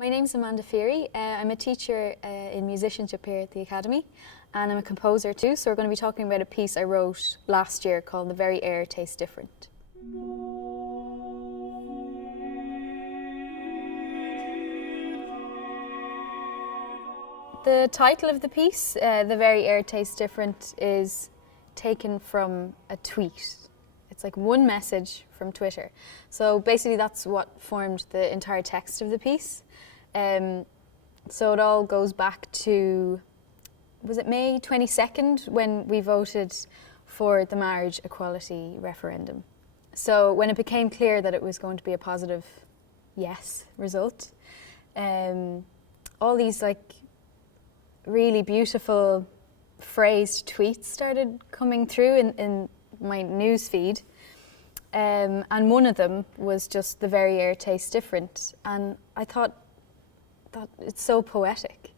My name's Amanda Feary. I'm a teacher in musicianship here at the Academy, and I'm a composer too, so we're going to be talking about a piece I wrote last year called The Very Air Tastes Different. The title of the piece, The Very Air Tastes Different, is taken from a tweet. It's like one message from Twitter. So basically that's what formed the entire text of the piece. So it all goes back to, was it May 22nd when we voted for the marriage equality referendum. So when it became clear that it was going to be a positive yes result, all these like really beautiful phrased tweets started coming through in my news feed. And one of them was just The Very Air Tastes Different. And I thought that it's so poetic.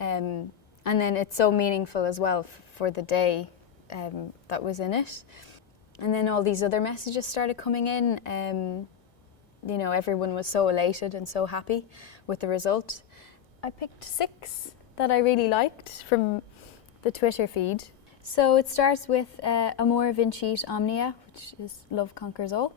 And then it's so meaningful as well for the day that was in it. And then all these other messages started coming in. You know, everyone was so elated and so happy with the result. I picked 6 that I really liked from the Twitter feed. So it starts with Amor vincit omnia, which is love conquers all.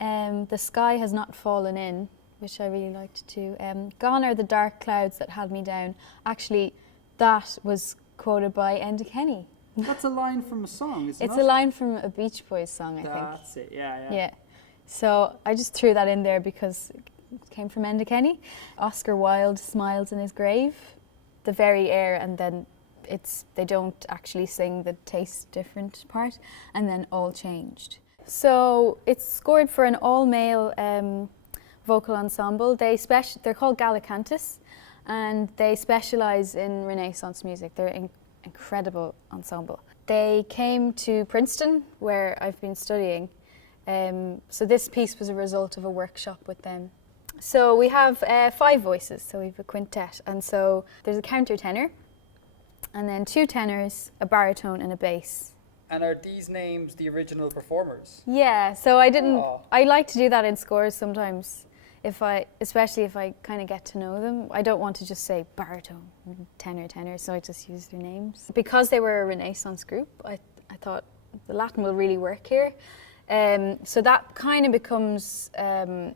The sky has not fallen in, which I really liked too. Gone are the dark clouds that had me down. Actually, that was quoted by Enda Kenny. That's a line from a song, isn't it? It's a line from a Beach Boys song, I think. That's it, yeah. Yeah. So I just threw that in there because it came from Enda Kenny. Oscar Wilde smiles in his grave. The very air, and then they don't actually sing the taste different part, and then all changed. So it's scored for an all-male vocal ensemble. They're called Gallicantus, and they specialise in Renaissance music. They're an incredible ensemble. They came to Princeton, where I've been studying. So this piece was a result of a workshop with them. So we have 5 voices, so we have a quintet, and so there's a countertenor, and then 2 tenors, a baritone and a bass. And are these names the original performers? Yeah, so I like to do that in scores sometimes, especially if I kind of get to know them. I don't want to just say baritone, tenor, so I just use their names. Because they were a Renaissance group, I thought the Latin will really work here. So that kind of becomes a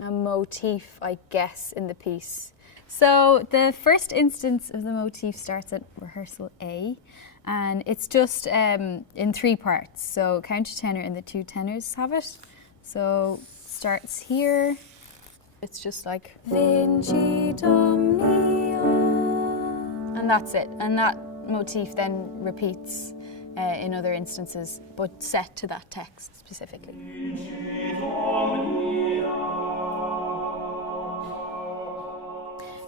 motif, I guess, in the piece. So the first instance of the motif starts at rehearsal A, and it's just in 3 parts. So countertenor and the 2 tenors have it. So starts here. It's just like vincit omnia, and that's it. And that motif then repeats in other instances, but set to that text specifically.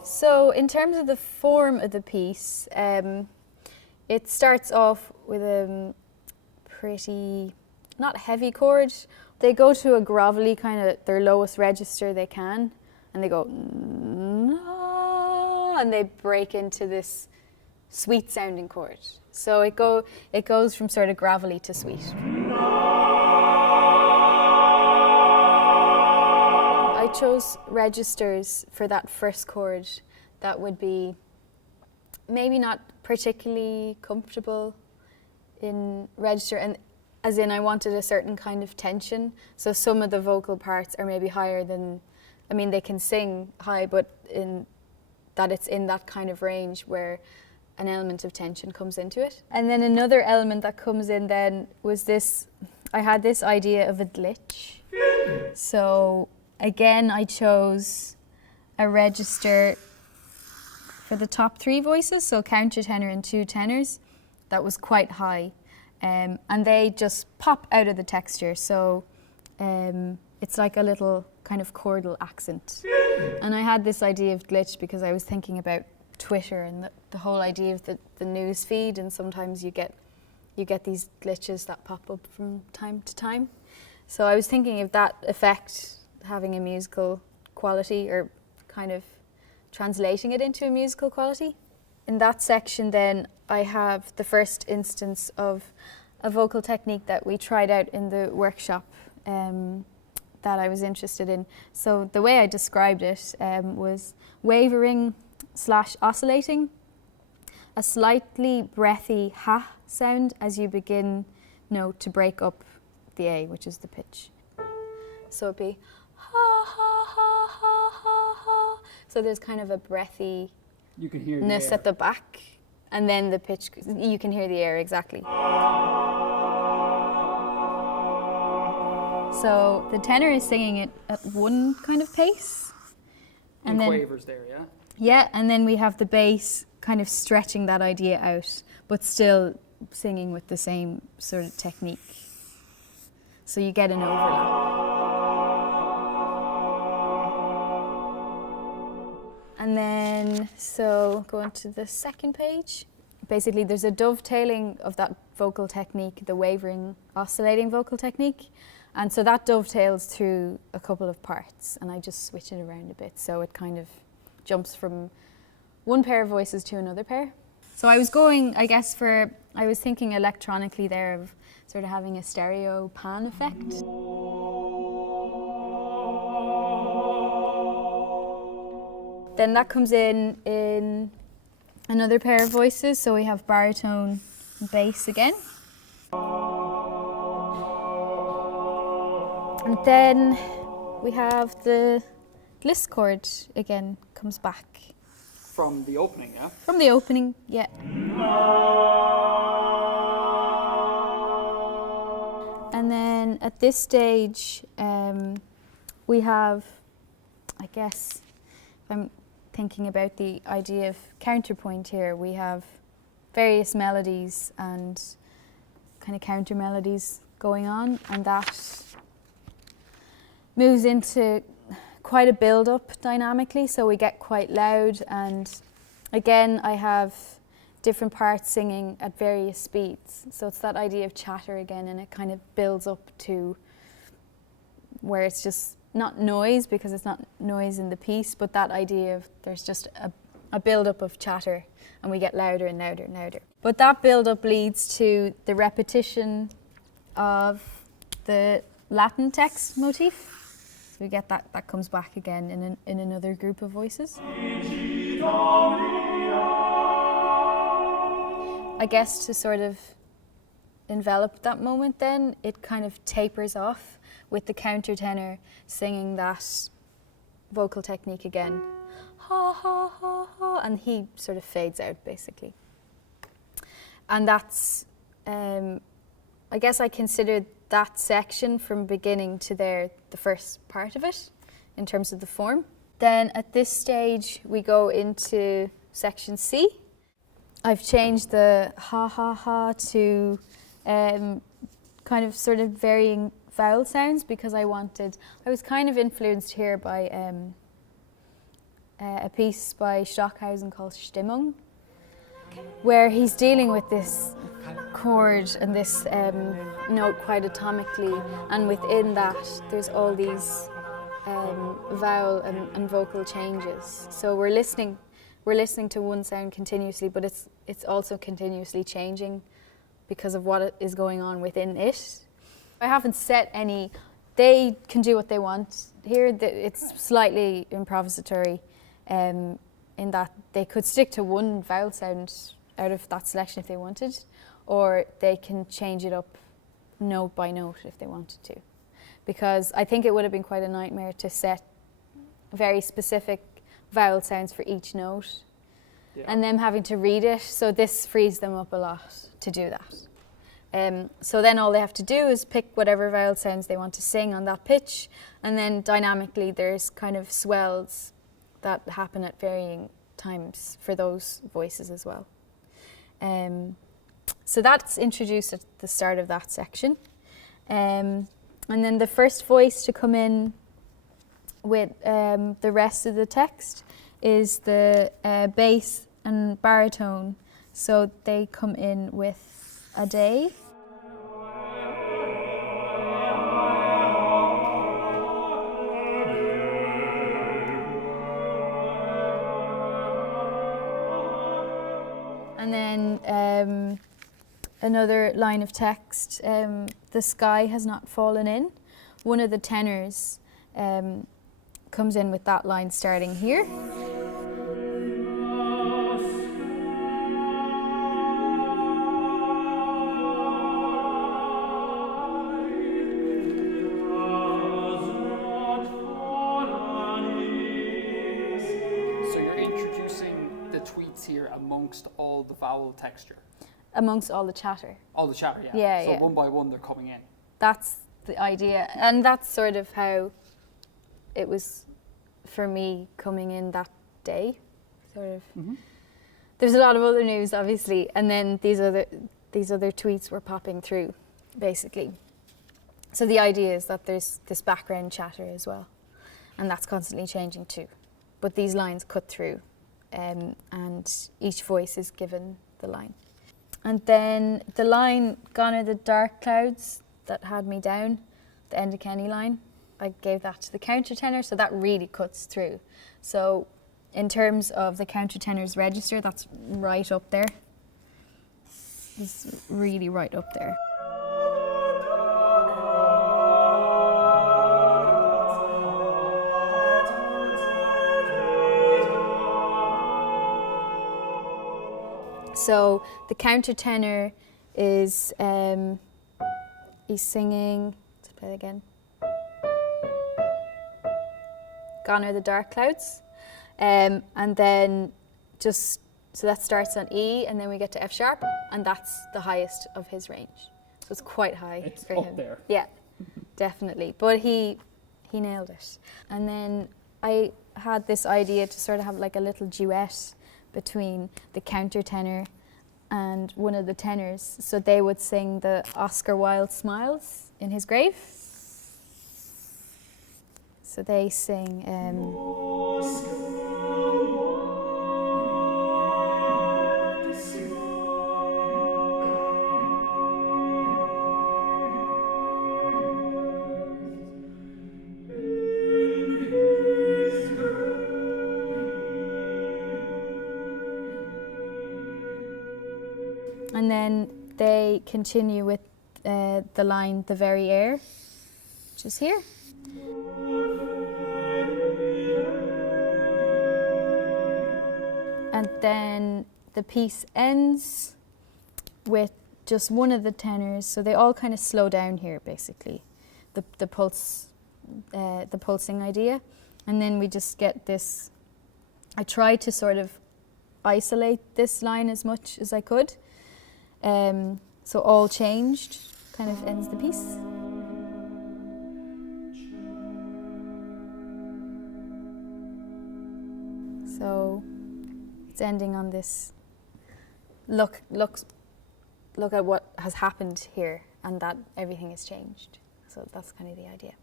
So in terms of the form of the piece, it starts off with a pretty, not heavy chord. They go to a grovelly kind of, their lowest register they can, and they go, and they break into this sweet sounding chord. So it goes from sort of gravelly to sweet. I chose registers for that first chord that would be maybe not particularly comfortable in register, and as in I wanted a certain kind of tension. So some of the vocal parts are maybe higher than, I mean they can sing high, but it's in that kind of range where an element of tension comes into it. And then another element that comes in then was this, I had this idea of a glitch. So again, I chose a register for the top 3 voices, so countertenor and 2 tenors, that was quite high. And they just pop out of the texture, so it's like a little kind of chordal accent. And I had this idea of glitch because I was thinking about Twitter and the whole idea of the news feed, and sometimes you get these glitches that pop up from time to time. So I was thinking of that effect having a musical quality, or kind of translating it into a musical quality. In that section then I have the first instance of a vocal technique that we tried out in the workshop, that I was interested in. So the way I described it was wavering / oscillating, a slightly breathy ha sound as you begin note to break up the A, which is the pitch. So it'd be ha ha ha ha ha ha. So there's kind of a breathiness You can hear the air. at the back, and then the pitch, you can hear the air exactly. So the tenor is singing it at one kind of pace. And quavers there, yeah? Yeah, and then we have the bass kind of stretching that idea out, but still singing with the same sort of technique. So you get an overlap. And then, so go on to the second page. Basically, there's a dovetailing of that vocal technique, the wavering, oscillating vocal technique. And so that dovetails through a couple of parts, and I just switch it around a bit. So it kind of jumps from one pair of voices to another pair. So I was going, I guess, I was thinking electronically there of sort of having a stereo pan effect. Then that comes in another pair of voices, so we have baritone and bass again. And then we have the bliss chord again, comes back. From the opening, yeah? From the opening, yeah. And then at this stage, we have, I guess, if I'm thinking about the idea of counterpoint here, we have various melodies and kind of counter melodies going on, and that moves into quite a build-up dynamically, so we get quite loud, and again I have different parts singing at various speeds, so it's that idea of chatter again, and it kind of builds up to where it's just not noise, because it's not noise in the piece, but that idea of there's just a build-up of chatter, and we get louder and louder and louder. But that build-up leads to the repetition of the Latin text motif. We get that comes back again in another group of voices. I guess to sort of envelop that moment then, it kind of tapers off with the countertenor singing that vocal technique again. Ha ha ha ha, and he sort of fades out basically. And that's, I guess I considered that section from beginning to there the first part of it in terms of the form. Then at this stage we go into section C. I've changed the ha ha ha to kind of sort of varying vowel sounds, because I was kind of influenced here by a piece by Stockhausen called Stimmung, where he's dealing with this chord and this note quite atomically, and within that there's all these vowel and vocal changes. So we're listening to one sound continuously, but it's also continuously changing because of what is going on within it. I haven't set any, they can do what they want. Here it's slightly improvisatory in that they could stick to one vowel sound out of that selection if they wanted, or they can change it up note by note if they wanted to. Because I think it would have been quite a nightmare to set very specific vowel sounds for each note, and them having to read it, so this frees them up a lot to do that. So then all they have to do is pick whatever vowel sounds they want to sing on that pitch, and then dynamically there's kind of swells that happen at varying times for those voices as well. So that's introduced at the start of that section. And then the first voice to come in with the rest of the text is the bass and baritone. So they come in with a day. And then another line of text, the sky has not fallen in, one of the tenors comes in with that line starting here. Amongst all the vowel texture. Amongst all the chatter. All the chatter, yeah. Yeah, so yeah. one by one they're coming in. That's the idea. And that's sort of how it was for me coming in that day. Sort of. Mm-hmm. There's a lot of other news, obviously, and then these other tweets were popping through, basically. So the idea is that there's this background chatter as well, and that's constantly changing too. But these lines cut through. And each voice is given the line. And then the line, Gone are the dark clouds, that had me down, the Enda Kenny line, I gave that to the countertenor, so that really cuts through. So in terms of the countertenor's register, that's right up there. It's really right up there. So the countertenor is he's singing. Let's play it again. Gone are the dark clouds, and then just so that starts on E, and then we get to F sharp, and that's the highest of his range. So it's quite high. It's for up him. there. Yeah, definitely. But he nailed it. And then I had this idea to sort of have like a little duet between the countertenor and one of the tenors. So they would sing the Oscar Wilde Smiles in his grave. So they sing and then they continue with the line, the very air, which is here. And then the piece ends with just one of the tenors, so they all kind of slow down here, basically, the pulsing idea. And then we just get this, I tried to sort of isolate this line as much as I could. So all changed kind of ends the piece. So it's ending on this look at what has happened here and that everything has changed. So that's kind of the idea.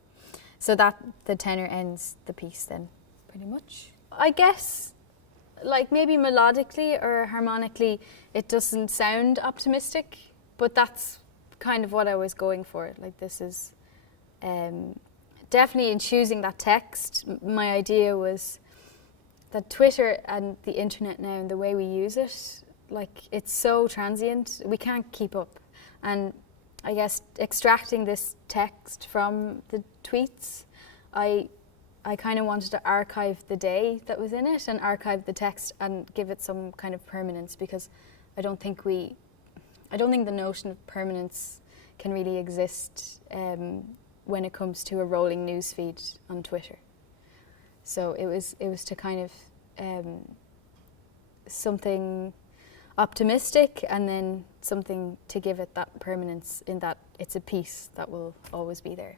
So that the tenor ends the piece then, pretty much. I guess like maybe melodically or harmonically it doesn't sound optimistic, but that's kind of what I was going for. Like this is definitely in choosing that text, my idea was that Twitter and the internet now and the way we use it, like it's so transient, we can't keep up. And I guess extracting this text from the tweets, I kind of wanted to archive the day that was in it and archive the text and give it some kind of permanence, because I don't think the notion of permanence can really exist when it comes to a rolling newsfeed on Twitter. So it was to kind of something optimistic and then something to give it that permanence in that it's a piece that will always be there.